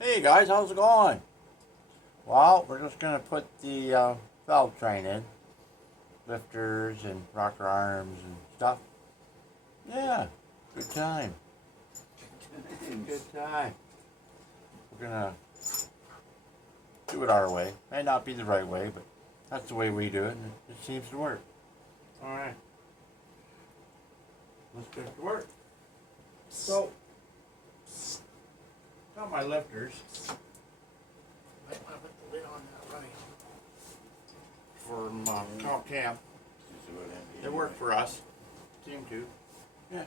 Hey guys, how's it going? Well, we're just gonna put the valve train in, lifters and rocker arms and stuff. Yeah, good time. Good time. We're gonna do it our way. May not be the right way, but that's the way we do it, and it seems to work. All right, let's get to work. So, got my lifters. Might want to put the lid on that running from Cal Camp. They work for us. Seem to. Yeah.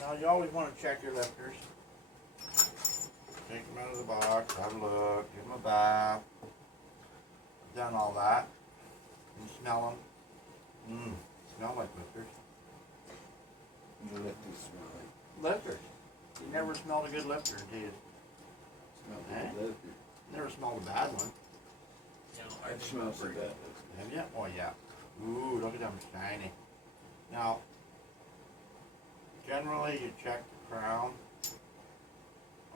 Now you always want to check your lifters. Take them out of the box, have a look, give them a bath. I've done all that. You smell them. Smell like lifters. The lifters smell like. Lifters. You never smelled a good lifter until you Smell like lifter. never smelled a bad one. It smells like that. Have you? Oh yeah. Ooh, look at them shiny. Now, generally you check the crown.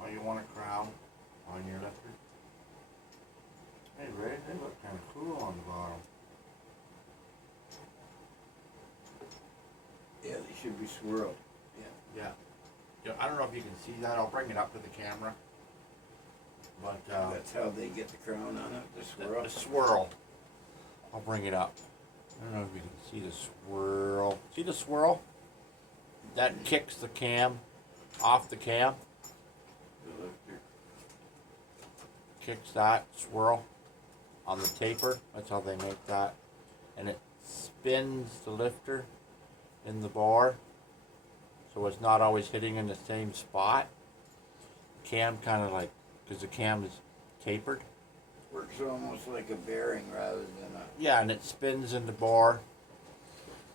Oh, you want a crown on your lifter? Hey Ray, they look kind of cool on the bottom. Yeah, they should be swirled. Yeah. I don't know if you can see that. I'll bring it up to the camera. But That's how they get the crown on it, the swirl. the swirl. I'll bring it up. I don't know if you can see the swirl. See the swirl? That kicks the cam off the cam. The lifter. Kicks that swirl on the taper. That's how they make that. And it spins the lifter in the bar. So it's not always hitting in the same spot. Cam kind of like, because the cam is tapered. Works almost like a bearing rather than a. Yeah, and it spins in the bar.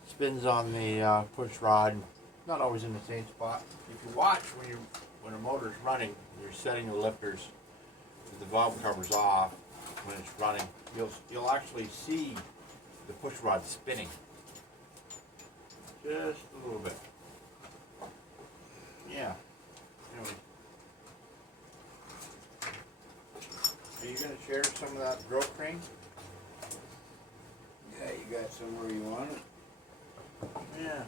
Spins on the push rod. Not always in the same spot. If you watch when a motor's running, you're setting the lifters with the valve covers off. When it's running, you'll actually see the push rod spinning. Just a little bit. Yeah. Anyway. Are you going to share some of that drill crane? Yeah, you got somewhere you want it? Yeah.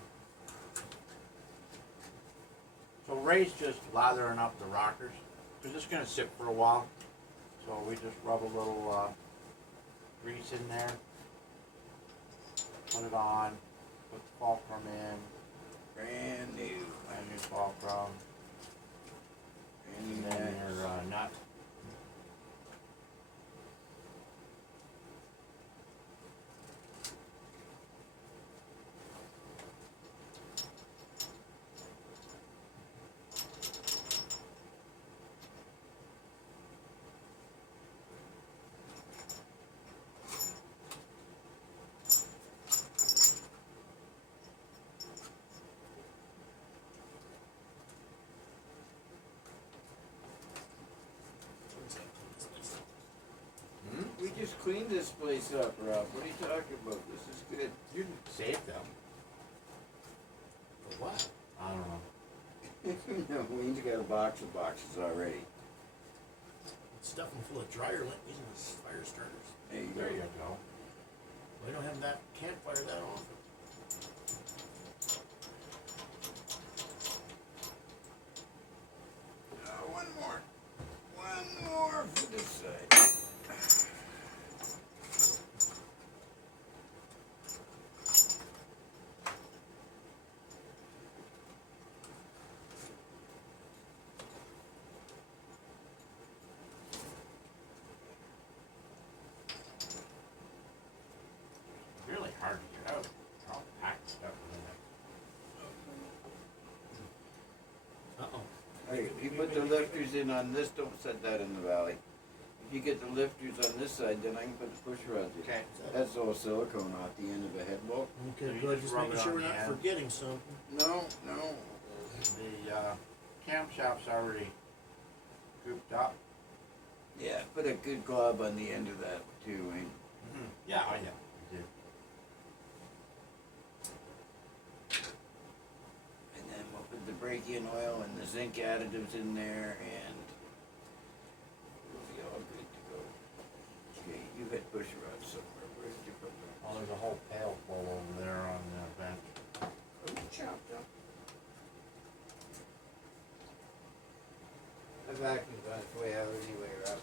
So Ray's just lathering up the rockers. Because it's going to sit for a while. So we just rub a little grease in there. Put it on. Put the fulcrum in. Brand new. Brand new fulcrum. And then your nut. We just cleaned this place up, Rob. What are you talking about? This is good. You can save them. For what? I don't know. No, Wayne's got a box of boxes already. Stuff them full of dryer lint using the fire starters. There you There go. you go. We don't have that campfire that often. One more. One more for this side. Really hard to get out. All packed stuff in there. Uh-oh. Hey, if you put the lifters in on this, don't set that in the valley. If you get the lifters on this side, then I can put the push rods in. Okay. That's all silicone off the end of the head bolt. So Okay, you good. just Just rub making it sure on we're the not end. forgetting something. No. The camshaft's already gooped up. Yeah, put a good glob on the end of that too, Wayne. Yeah, oh yeah, we did. And then we'll put break-in oil and the zinc additives in there, and we'll be all good to go. Okay, you hit push rod somewhere. Where did you put that? Oh, there's a whole pail full over there on the bench. Oh, chopped up. The vacuum's on its way out anyway, Rob.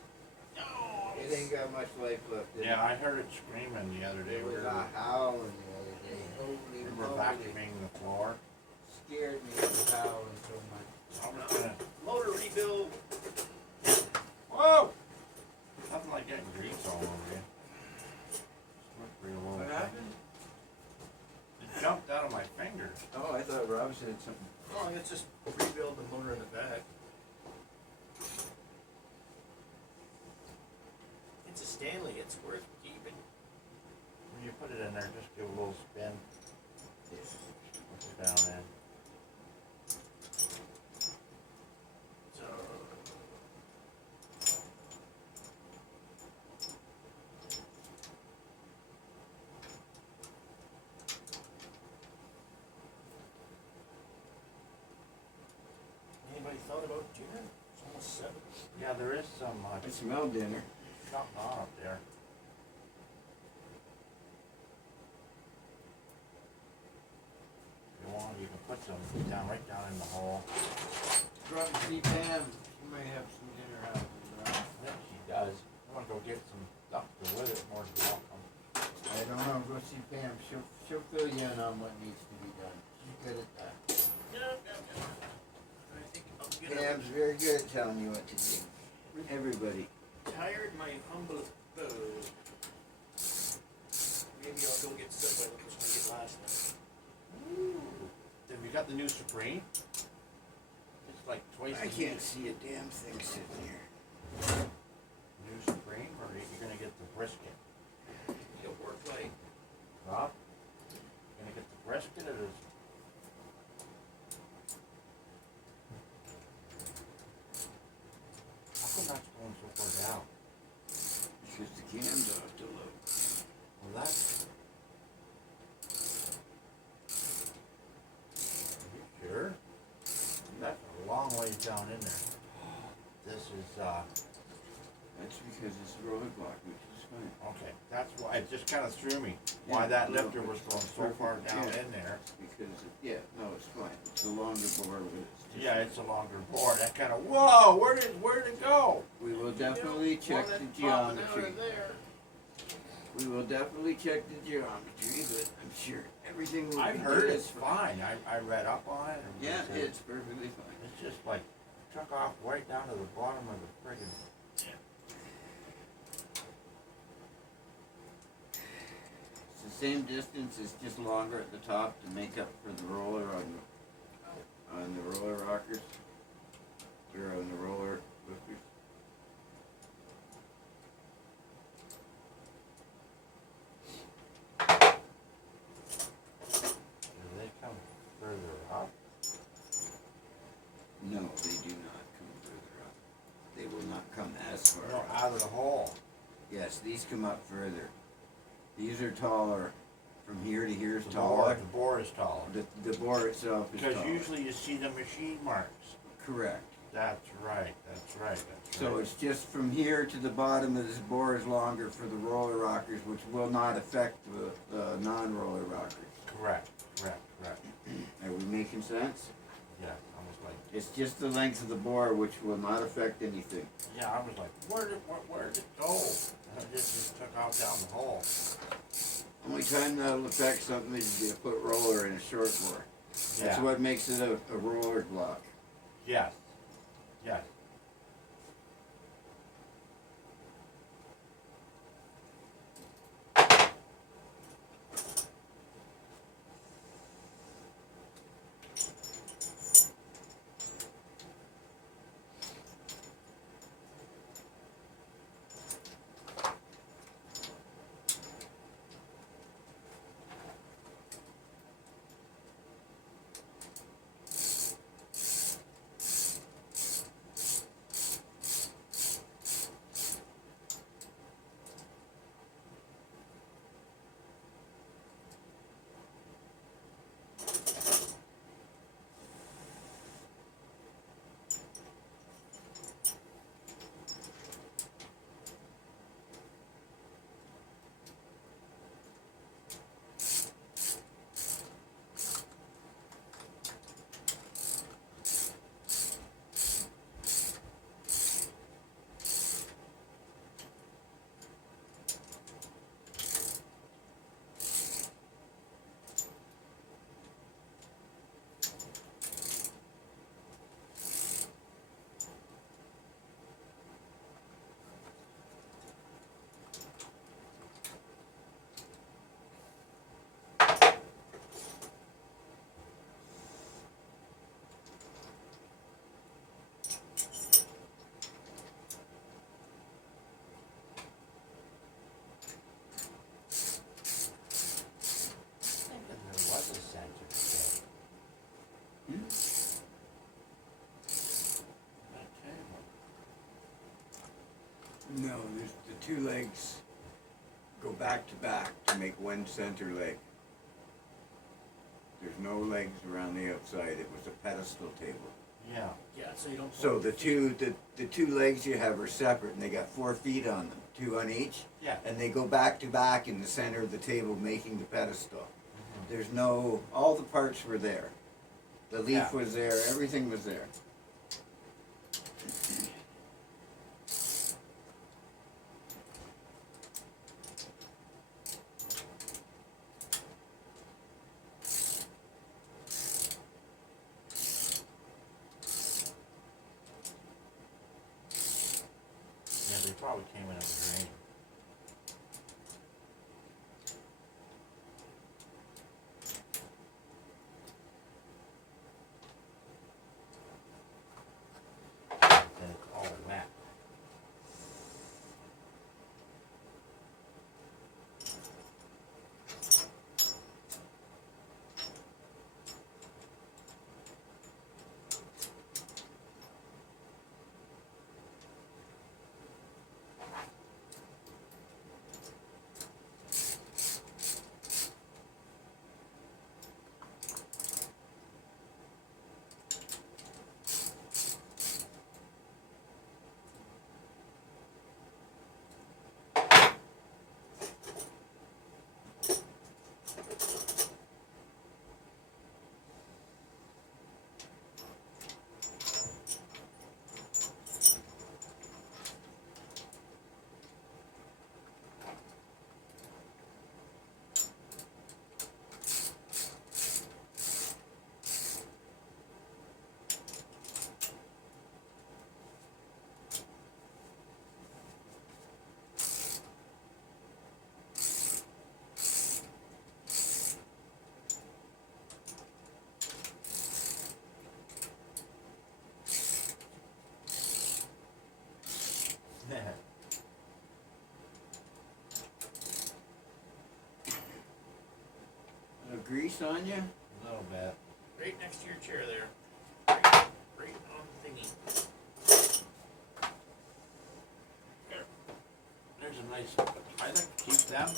No. It ain't got much life left in Yeah, it. I heard it screaming the other day. There was We were, a howling the other day. Holy we were moly. vacuuming the floor. Scared me with howling so much. I was gonna, Motor rebuild. whoa! Nothing like getting grease all over you. Slippery little What thing. happened? It jumped out of my fingers. Oh, I thought Rob said something. Oh, it's just rebuild the motor in the back. It's a Stanley. It's worth keeping. When you put it in there, just give a little spin. Push it down in. So. Anybody thought about dinner? It's almost 7. Yeah, there is some I smell dinner. something on up there. If you want, you can put some down right down in the hole. Drop and see Pam. She might have some dinner out there, Rob. I think she does. I want to go get some stuff to go with it, more than welcome. I don't know. Go see Pam. She'll fill you in on what needs to be done. She's good at that. I think I'll get Pam's very good at telling you what to do. Everybody. tired my humble abode. Maybe I'll go get Subway like I was gonna get last night. Ooh. Have you got the new Supreme? It's like twice I as can't see a damn thing sitting here. new Supreme, or are you gonna get the brisket? It'll work like. Rob? Gonna get the brisket or the... How come that's going so far down? Because the cam's off to load. Well, that's... Are you sure? That's a long ways down in there. This is, That's because it's a roller block, which is fine. okay, that's why, it just kinda threw me, why that Yeah, lifter was going so far down yeah. in there. Because, no, it's fine. It's a longer bore, but it's just. Yeah, it's a longer board, that kinda, whoa, where did it go? We will definitely check the geometry. We will definitely check the geometry, but I'm sure everything will be I've heard good. it's fine, I read up on it. And Yeah, it's it's perfectly fine. it's just like, took off right down to the bottom of the friggin', It's the same distance, it's just longer at the top to make up for the roller on the roller rockers. Or on the roller lifters. do they come further up? No, they do not come further up. They will not come as far No, up. out of the hole. Yes, these come up further. These are taller. From here to here is The taller. bore is taller. The bore itself is Because taller. usually you see the machine marks. Correct. That's right, that's right, that's So right. it's just from here to the bottom of this bore is longer for the roller rockers, which will not affect the non-roller rockers. Correct. Are we making sense? Yeah, I was like, It's just the length of the bore which will not affect anything. yeah, I was like, where did it go? And it just took off down the hole. Only time that'll affect something is if you put roller in a short bore. That's Yeah. what makes it a roller block. Yes. Yes. two legs go back to back to make one center leg. There's no legs around the outside. It was a pedestal table. Yeah. Yeah, so you don't. So the two legs you have are separate, and they got 4 feet on them, 2 on each, Yeah. and they go back to back in the center of the table, making the pedestal. Mm-hmm. There's no, all the parts were there. The leaf Yeah. was there. Everything was there. Yeah, they probably came in as a drain. And it's all wet. Grease on you? A little bit. Right next to your chair there. Right on the thingy. There's a nice, I like to keep them.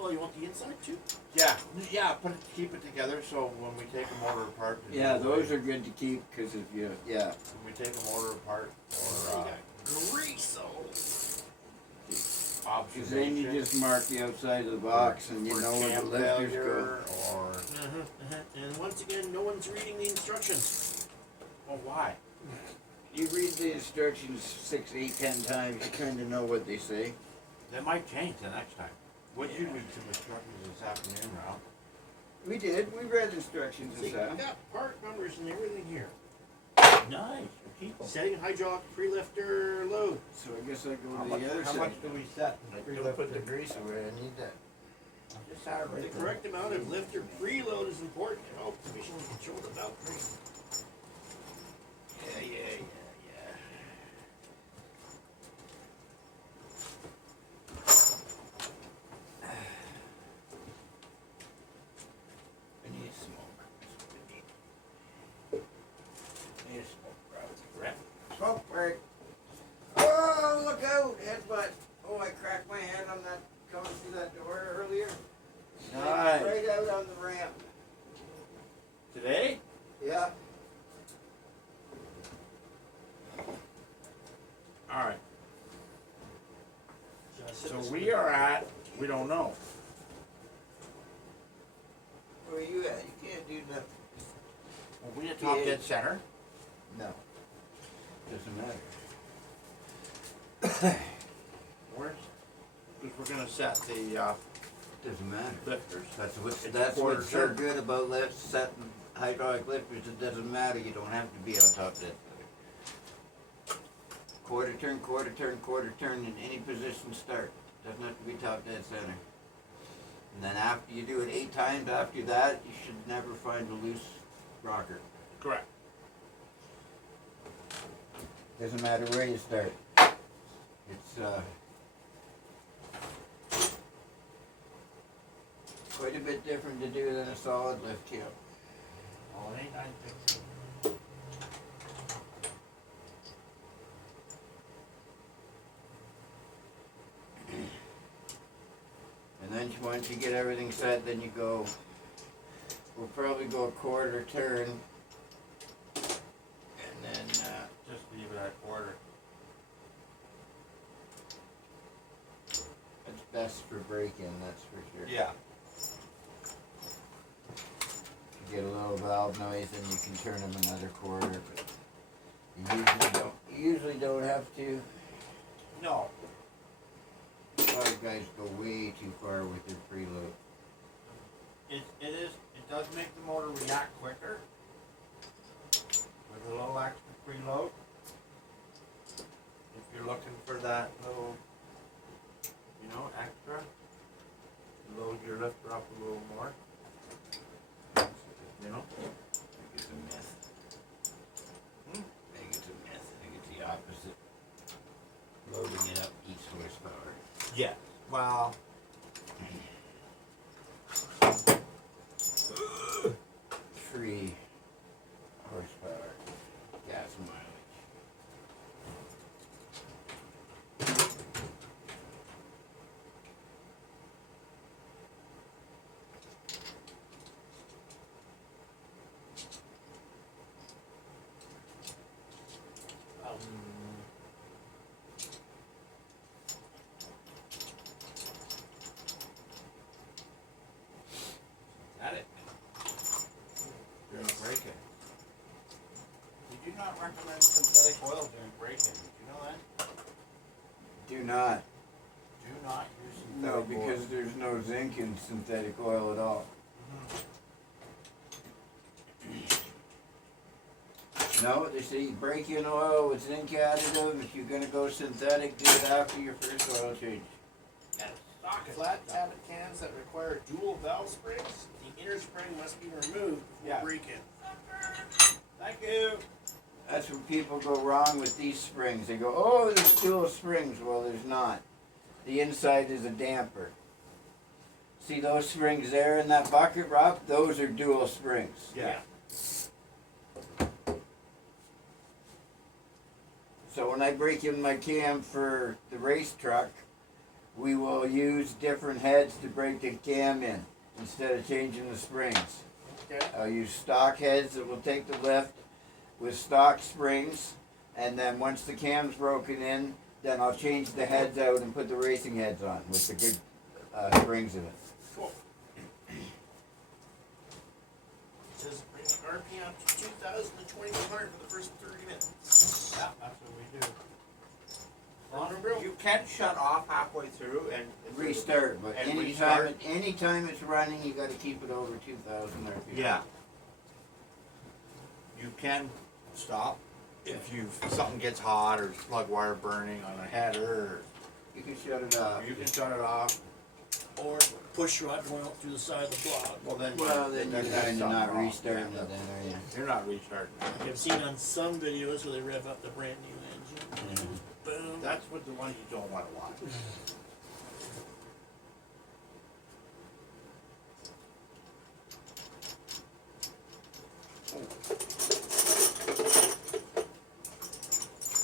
Oh, you want the inside too? Yeah, yeah, keep it together so when we take a motor apart. Yeah, those are good to keep because if you, yeah. When we take a motor apart You or got grease all over. Because then you just mark the outside of the box and you know where the lifters go. Or, And once again, no one's reading the instructions. well, why? You read the instructions 6, 8, 10 times, you kind of know what they say. They might change the next time. What did you read some instructions this afternoon, Ralph? We did. We read instructions See, this you time. got part numbers and everything here. Nice, people. Setting hydraulic pre-lifter load. So I guess I go How to much, the other how side. much do we set? Don't put the grease where I need that. Just had it The right correct amount of lifter preload is important to help efficiently control the belt ring. Yeah. I need smoke. I need a smoke, bro. Smoke break. Oh, look out, headbutt. Oh, I cracked my head on that, coming through that door earlier. Nice. Right out on the ramp. Today? Yeah. Alright, Should I sit so this we way? are at, we don't know. Where you at? You can't do nothing. Well, we at top dead center. No. Doesn't matter. Where's, because we're gonna set the, Doesn't matter. lifters. That's quarter what's so turn. good about setting hydraulic lifters. It doesn't matter. You don't have to be on top of that. Quarter turn, quarter turn, quarter turn in any position start. Doesn't have to be top dead center. And then after you do it 8 times after that, you should never find a loose rocker. Correct. Doesn't matter where you start. It's quite a bit different to do than a solid lift kit. Oh, it ain't 950. once you get everything set, then you go, we'll probably go a quarter turn. And then, Just leave it at quarter. it's best for braking, that's for sure. Yeah. You get a little valve noise and you can turn them another quarter, but you usually don't have to. No. A lot of guys go way too far with their preload. It does make the motor react quicker with a little extra preload. If you're looking for that little, extra, load your lifter up a little more. You know? I think it's a myth. I think it's a myth. I think it's the opposite. Loading it up each horsepower. Yeah. Well. 3 horsepower gas mileage. At it. During braking. We do not recommend synthetic oil during braking. Did you know that? Do not. Do not use No, synthetic oil. because there's no zinc in synthetic oil at all. No, they say break-in oil with zinc additive. If you're gonna go synthetic, do it after your first oil change. Flat tab cans that require dual valve springs, the inner spring must be removed before Yeah. break-in. Thank you. That's where people go wrong with these springs. They go, oh, there's dual springs. Well, there's not. The inside is a damper. See those springs there in that bucket, Rob? Those are dual springs. Yeah. So when I break in my cam for the race truck, we will use different heads to break the cam in instead of changing the springs. Okay. I'll use stock heads that will take the lift with stock springs, and then once the cam's broken in, then I'll change the heads out and put the racing heads on with the good springs in it. Cool. It says bring the RPM to 2,000 to 2,100 for the first 30 minutes. Yeah, that's what we do. Remember? You can shut off halfway through and Restart, but And anytime it's running, you got to keep it over 2,000 RPM. Yeah. You can stop if something gets hot or plug wire burning on a header. You can shut it off. You can shut it off. Or push rod going out through the side of the block. Well then, Well, then you're that's kind of something not wrong. restarting Yeah, it then, are you? You're not restarting. Like I've seen on some videos where they rev up the brand new engine. Boom. That's what the ones you don't want to watch.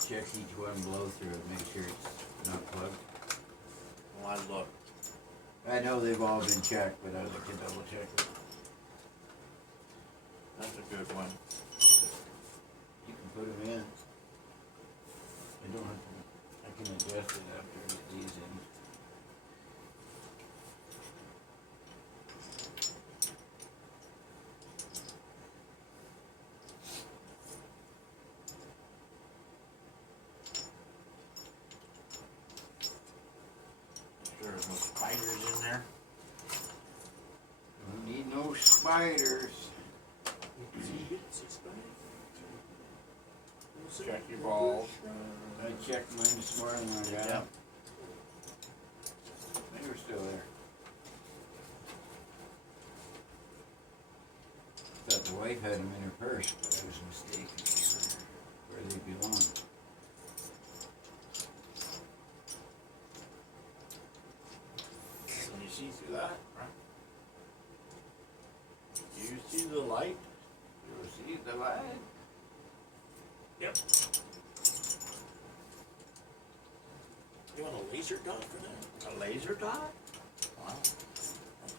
Check each one blow through it, make sure it's not plugged. Well, I look. I know they've all been checked, but I'd like to double check it. That's a good one. You can put them in. I don't have to, I can adjust it after I get these in. Sure there's no spiders in there. Don't need no spiders. Check your balls. I checked mine this morning when I got Yeah. up. They were still there. Thought the wife had them in her purse, but I was mistaken for where they belong. Can you see through that? Right? Do you see the light? You see the light? Yep. You want a laser dot for that? A laser dot? Wow.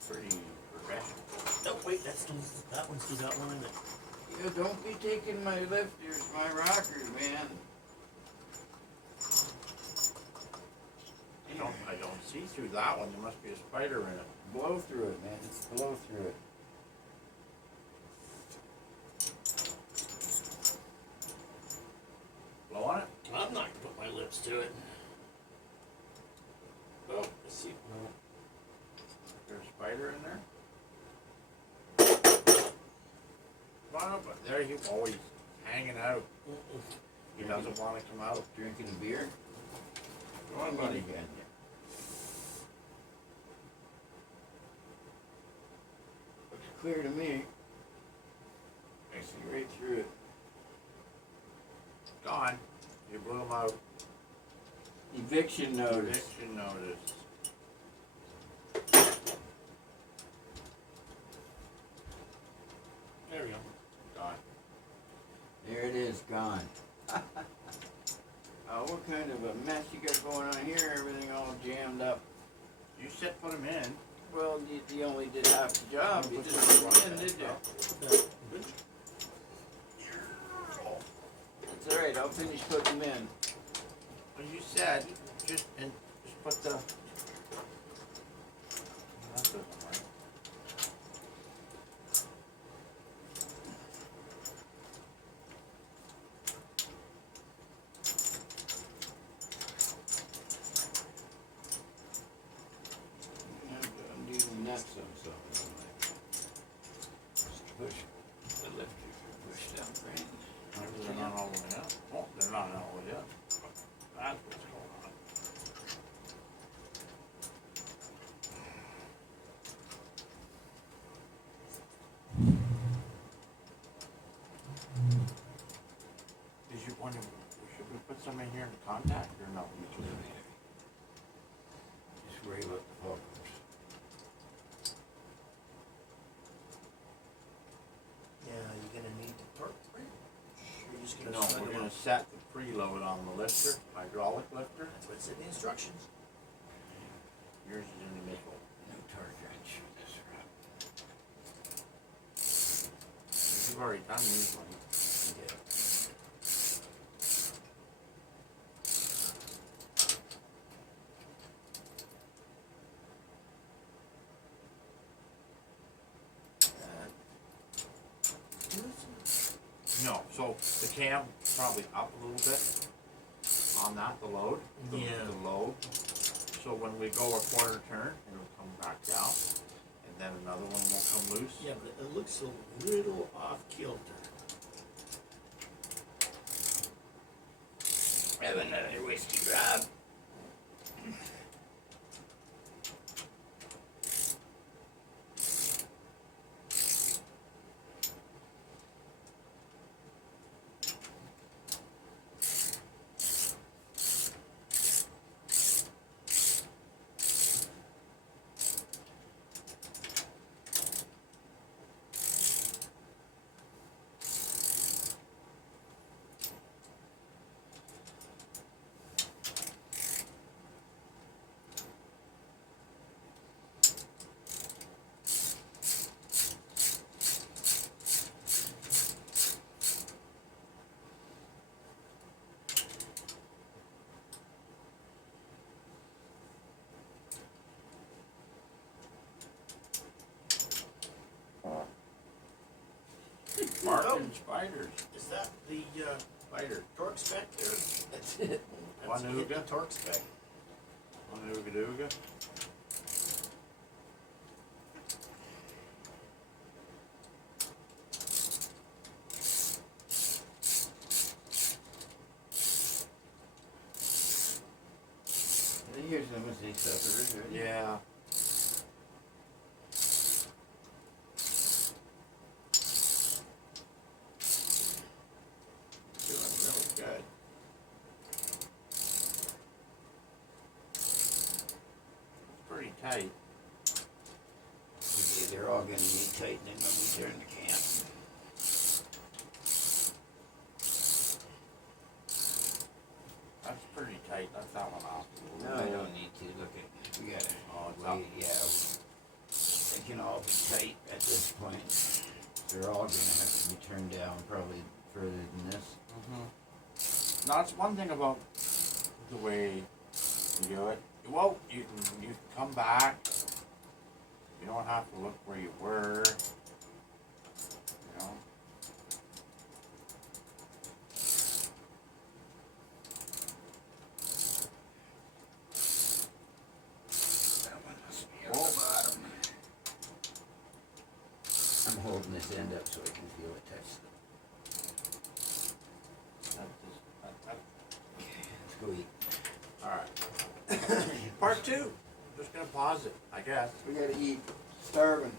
pretty progression. No, wait, that's still, that one's still got one in it. You don't be taking my lifters, my rockers, man. I don't see through that one. There must be a spider in it. Blow through it, man. Blow through it. Blow on it? I'm not gonna put my lips to it. Oh, let's see. No. There's a spider in there? Come on up. There you go. He's hanging out. He doesn't want to come out. Drinking a beer? Go on, buddy. Again. Looks clear to me. I see right through it. Gone. You blew him out. Eviction notice. Eviction notice. There we go. Gone. There it is, gone. What kind of a mess you got going on here? Everything all jammed up. You said put him in. Well, you only did half the job. You didn't put them in, did you? That's all right. I'll finish putting them in. Well, you said just put the. That doesn't work. Undo the nuts on something. Just push the lifters are pushed down, right? Maybe they're not all the way up. Oh, they're not all the way up. That's what's going on. Did you want to? Should we put somebody here in contact or no? Just worry about the focus. Yeah, you're gonna need the torque wrench. You're just gonna No, slide we're them gonna up. set the preload on the lifter, hydraulic lifter. That's what it said in the instructions. Yours is in the middle. No torque wrench for this route. You've already done these ones. Yeah. No, so the cam probably up a little bit on that, the load. Yeah. The load. So when we go a quarter turn, it'll come back down, and then another one will come loose. Yeah, but it looks a little off kilter. Have another whiskey, Rob. Martin spiders. Is that the Spider. torque spec there? That's it. That's Wanuga. the torque spec. Wanuga dooga. Here's some of these suckers. Right? Yeah. Doing really good. It's pretty tight. Okay, they're all gonna need tightening when we turn the cam. That's pretty tight. That's that one off. No, I don't need to. Look at, we gotta, Oh, it's up. yeah. You turn down probably further than this. Mm-hmm. Now, that's one thing about the way you do it. Well, you can come back. You don't have to look where you were. You know. That one must be on the bottom. I'm holding this end up so I can feel it touch the. Let's go eat. All right. Part 2. I'm just gonna pause it, I guess. We gotta eat. Starving.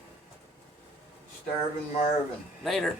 Starving Marvin. Later.